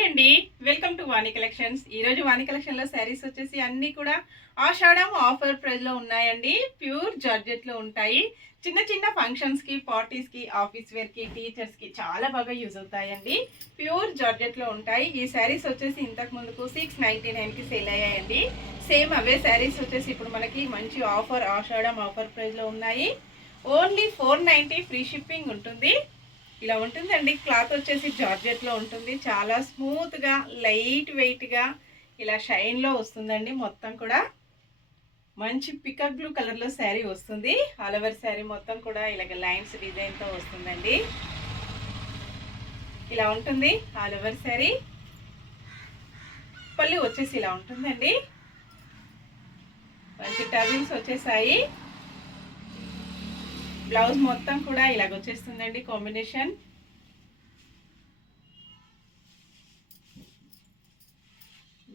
Hi అండి, welcome to Vani collections. ఈరోజు వాణి కలెక్షన్లో శారీస్ వచ్చేసి అన్నీ కూడా ఆషాఢం ఆఫర్ ప్రైస్లో ఉన్నాయండి. ప్యూర్ జార్జెట్లో ఉంటాయి. చిన్న చిన్న ఫంక్షన్స్కి, పార్టీస్కి, ఆఫీస్ వేర్కి, టీచర్స్కి చాలా బాగా యూజ్ అవుతాయండి. ప్యూర్ జార్జెట్లో ఉంటాయి. ఈ శారీస్ వచ్చేసి ఇంతకు ముందుకు 699కి సేల్ అయ్యాయండి. సేమ్ అవే శారీస్ వచ్చేసి ఇప్పుడు మనకి మంచి ఆఫర్, ఆషాఢం ఆఫర్ ప్రైస్లో ఉన్నాయి. ఓన్లీ 490 ఫ్రీ షిప్పింగ్ ఉంటుంది. ఇలా ఉంటుందండి. క్లాత్ వచ్చేసి జార్జెట్లో ఉంటుంది. చాలా స్మూత్గా, లైట్ వెయిట్గా, ఇలా షైన్లో వస్తుందండి. మొత్తం కూడా మంచి పికప్ బ్లూ కలర్లో శారీ వస్తుంది. ఆల్ ఓవర్ శారీ మొత్తం కూడా ఇలాగ లైన్స్ డిజైన్తో వస్తుందండి. ఇలా ఉంటుంది ఆల్ ఓవర్ శారీ. పళ్ళు వచ్చేసి ఇలా ఉంటుందండి. మంచి టర్నింగ్స్ వచ్చేసాయి. బ్లౌజ్ మొత్తం కూడా ఇలాగ వచ్చేస్తుందండి. కాంబినేషన్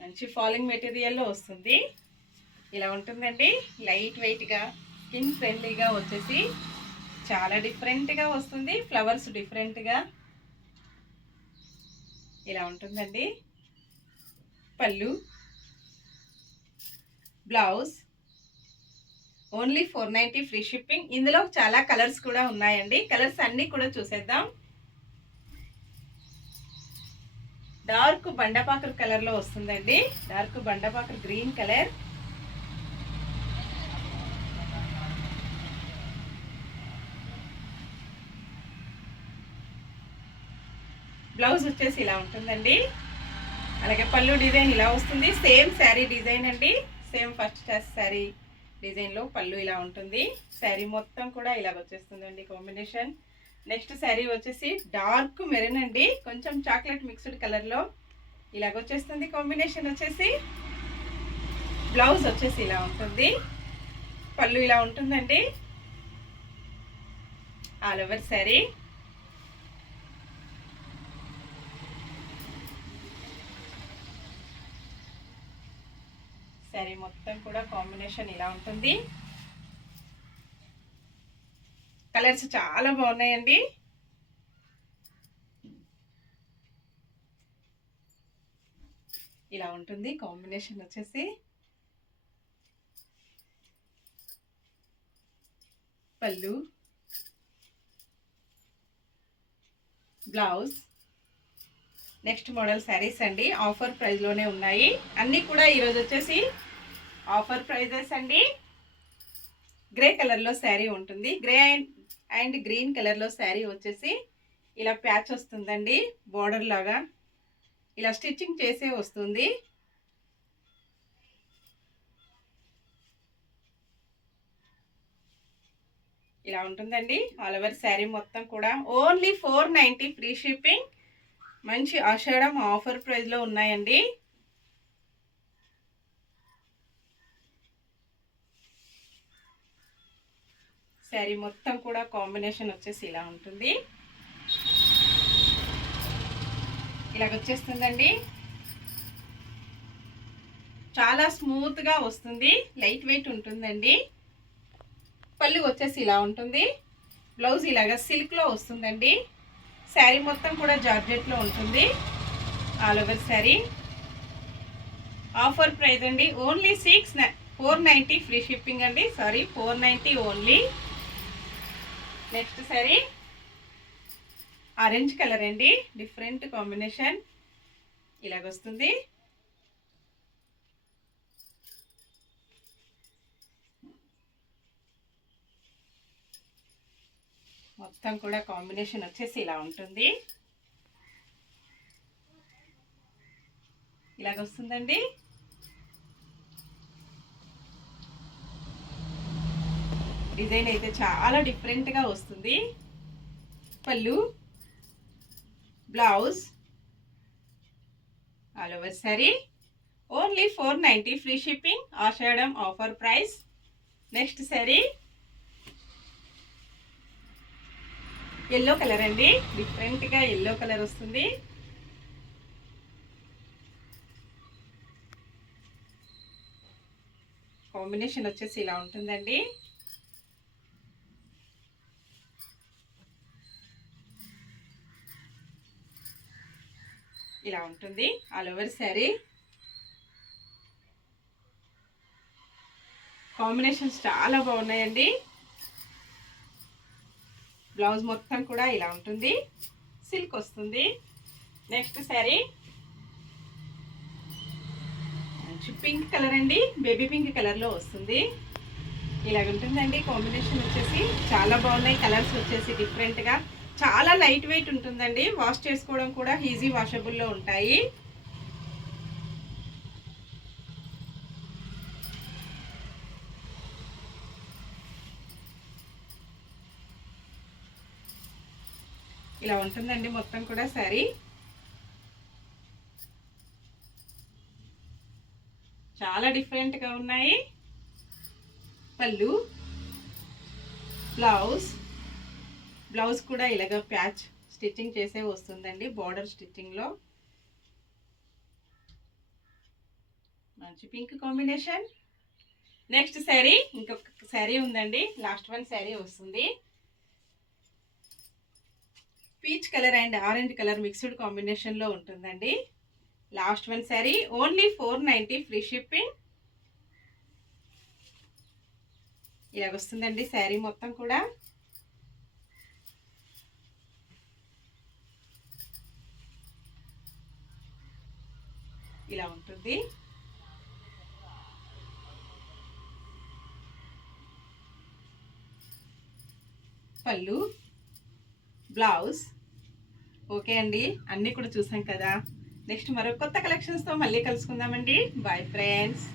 మంచి ఫాలింగ్ మెటీరియల్లో వస్తుంది. ఇలా ఉంటుందండి. లైట్ వెయిట్గా, స్కిన్ ఫ్రెండ్లీగా వచ్చేసి చాలా డిఫరెంట్గా వస్తుంది. ఫ్లవర్స్ డిఫరెంట్గా ఇలా ఉంటుందండి. పళ్ళు, బ్లౌజ్ ఓన్లీ 490 ఫ్రీ షిప్పింగ్. ఇందులో చాలా కలర్స్ కూడా ఉన్నాయండి. కలర్స్ అన్నీ కూడా చూసేద్దాం. డార్క్ బండపాకర్ కలర్లో వస్తుందండి. డార్క్ బండపాకర్ గ్రీన్ కలర్. బ్లౌజ్ వచ్చేసి ఇలా ఉంటుందండి. అలాగే పళ్ళు డిజైన్ ఇలా వస్తుంది. సేమ్ శారీ డిజైన్ అండి. సేమ్ ఫస్ట్ శారీ డిజైన్లో పళ్ళు ఇలా ఉంటుంది. శారీ మొత్తం కూడా ఇలాగ వచ్చేస్తుందండి కాంబినేషన్. నెక్స్ట్ శారీ వచ్చేసి డార్క్ మెరూన్ అండి. కొంచెం చాక్లెట్ మిక్స్డ్ కలర్లో ఇలాగ వచ్చేస్తుంది కాంబినేషన్ వచ్చేసి. బ్లౌజ్ వచ్చేసి ఇలా ఉంటుంది. పళ్ళు ఇలా ఉంటుందండి. All over sari. శారీ మొత్తం కూడా కాంబినేషన్ ఇలా ఉంటుంది. కలర్స్ చాలా బాగున్నాయండి. ఇలా ఉంటుంది కాంబినేషన్ వచ్చేసి. పళ్ళు, బ్లౌజ్. నెక్స్ట్ మోడల్ శారీస్ అండి. ఆఫర్ ప్రైస్లోనే ఉన్నాయి. అన్నీ కూడా ఈరోజు వచ్చేసి ఆఫర్ ప్రైజెస్ అండి. గ్రే కలర్లో శారీ ఉంటుంది. గ్రే అండ్ గ్రీన్ కలర్లో శారీ వచ్చేసి ఇలా ప్యాచ్ వస్తుందండి. బోర్డర్ లాగా ఇలా స్టిచ్చింగ్ చేసే వస్తుంది. ఇలా ఉంటుందండి ఆల్ ఓవర్ శారీ మొత్తం కూడా. Only 490 free shipping. మంచి ఆషాఢం ఆఫర్ ప్రైస్లో ఉన్నాయండి. శారీ మొత్తం కూడా కాంబినేషన్ వచ్చేసి ఇలా ఉంటుంది. ఇలాగ వచ్చేస్తుందండి. చాలా స్మూత్గా వస్తుంది. లైట్ వెయిట్ ఉంటుందండి. పళ్ళు వచ్చేసి ఇలా ఉంటుంది. బ్లౌజ్ ఇలాగ సిల్క్లో వస్తుందండి. శారీ మొత్తం కూడా జార్జెట్లో ఉంటుంది. All over sari. Offer price అండి. ఓన్లీ 490 ఫ్రీ షిప్పింగ్ అండి. Sorry, 490 only. Next sari orange colour అండి. డిఫరెంట్ కాంబినేషన్ ఇలాగొస్తుంది. మొత్తం కూడా కాంబినేషన్ వచ్చేసి ఇలా ఉంటుంది. ఇలాగొస్తుందండి. డిజైన్ అయితే చాలా డిఫరెంట్గా వస్తుంది. పళ్ళు, blouse, all over sari. Only 490 free shipping. Ashadham offer price. Next sari yellow colour అండి. డిఫరెంట్గా ఎల్లో కలర్ వస్తుంది. కాంబినేషన్ వచ్చేసి ఇలా ఉంటుందండి. ఇలా ఉంటుంది ఆల్ ఓవర్ శారీ. కాంబినేషన్స్ చాలా బాగున్నాయండి. బ్లౌజ్ మొత్తం కూడా ఇలా ఉంటుంది, సిల్క్ వస్తుంది. నెక్స్ట్ శారీ మంచి పింక్ కలర్ అండి, బేబీ పింక్ కలర్లో వస్తుంది. ఇలాగ ఉంటుందండి కాంబినేషన్ వచ్చేసి. చాలా బాగున్నాయి కలర్స్ వచ్చేసి డిఫరెంట్గా. చాలా లైట్ వెయిట్ ఉంటుందండి, వాష్ చేసుకోవడం కూడా ఈజీ వాషబుల్లో ఉంటాయి. ఇలా ఉంటుందండి మొత్తం కూడా శారీ. చాలా డిఫరెంట్గా ఉన్నాయి. పళ్ళు, బ్లౌజ్ కూడా ఇలాగ ప్యాచ్ స్టిచ్చింగ్ చేసే వస్తుందండి, బార్డర్ స్టిచ్చింగ్లో. మంచి పింక్ కాంబినేషన్. నెక్స్ట్ శారీ ఇంకొక శారీ ఉందండి, లాస్ట్ వన్ శారీ వస్తుంది. Peach colour and orange colour mixed కాంబినేషన్లో ఉంటుందండి. Last one sari only 490 free shipping. ఇలాగ వస్తుందండి శారీ మొత్తం కూడా. ఇలా ఉంటుంది. పళ్ళు, బ్లౌజ్. ఓకే అండి, అన్నీ కూడా చూసాం కదా. నెక్స్ట్ మరో కొత్త కలెక్షన్స్తో మళ్ళీ కలుసుకుందామండి. Bye friends.